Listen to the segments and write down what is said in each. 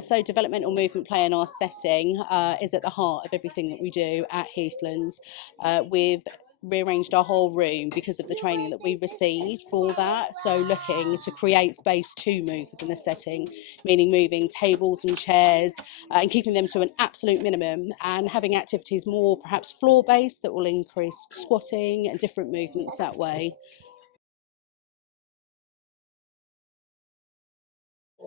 So developmental movement play in our setting is at the heart of everything that we do at Heathlands. We've rearranged our whole room because of the training that we received for that. So looking to create space to move within the setting, meaning moving tables and chairs and keeping them to an absolute minimum, and having activities more perhaps floor based that will increase squatting and different movements that way.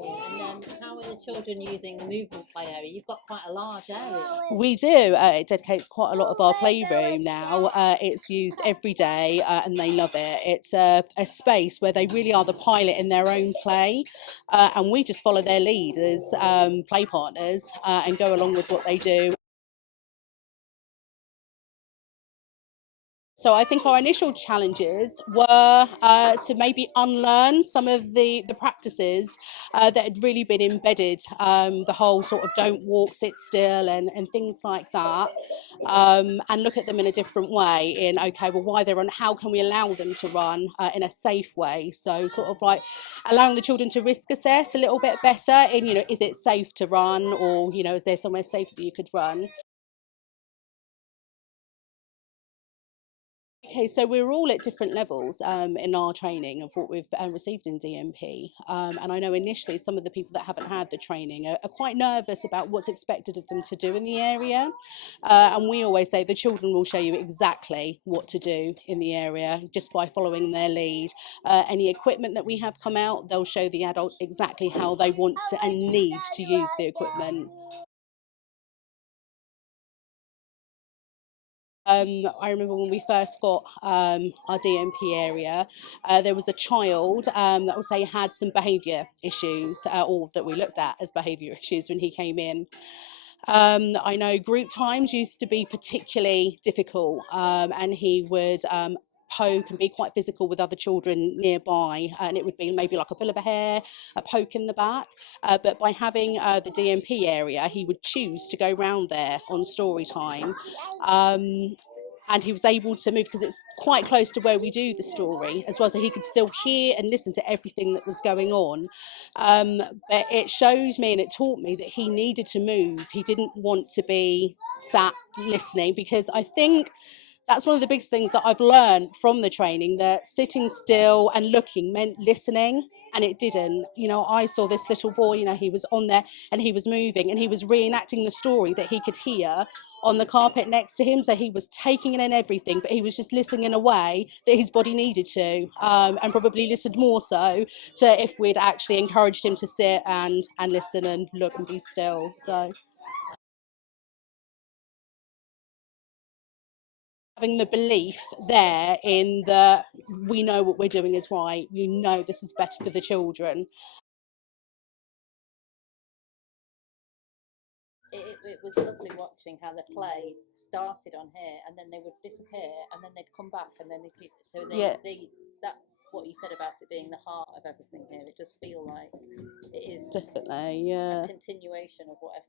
And how are the children using the movement play area? You've got quite a large area. We do. It dedicates quite a lot of our playroom now. It's used every day and they love it. It's a space where they really are the pilot in their own play, and we just follow their lead as play partners and go along with what they do. So I think our initial challenges were to maybe unlearn some of the practices that had really been embedded, the whole sort of don't walk, sit still and things like that, and look at them in a different way in, okay, well, why they run, how can we allow them to run in a safe way? So sort of like allowing the children to risk assess a little bit better in, is it safe to run, or, is there somewhere safe that you could run? Okay, so we're all at different levels in our training of what we've received in DMP. And I know initially some of the people that haven't had the training are quite nervous about what's expected of them to do in the area. And we always say the children will show you exactly what to do in the area just by following their lead. Any equipment that we have come out, they'll show the adults exactly how they want to and need to use the equipment. I remember when we first got our DMP area, there was a child that I would say had some behaviour issues, or that we looked at as behaviour issues when he came in. I know group times used to be particularly difficult, and he would poke and be quite physical with other children nearby, and it would be maybe like a pull of a hair, a poke in the back. But by having the DMP area, he would choose to go round there on story time. And he was able to move because it's quite close to where we do the story as well, so he could still hear and listen to everything that was going on. But it shows me and it taught me that he needed to move. He didn't want to be sat listening, because I think that's one of the biggest things that I've learned from the training, that sitting still and looking meant listening, and it didn't. I saw this little boy, he was on there and he was moving and he was reenacting the story that he could hear on the carpet next to him. So he was taking it in everything, but he was just listening in a way that his body needed to, and probably listened more so to if we'd actually encouraged him to sit and listen and look and be still. So having the belief there in that we know what we're doing is right, this is better for the children. It was lovely watching how the play started on here, and then they would disappear, and then they'd come back, and then Yeah, that what you said about it being the heart of everything here. It just feel like it is definitely, a yeah. continuation of whatever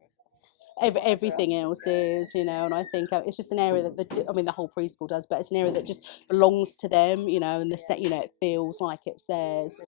Everything else is, and I think it's just an area that the whole preschool does, but it's an area that just belongs to them, and the set, it feels like it's theirs.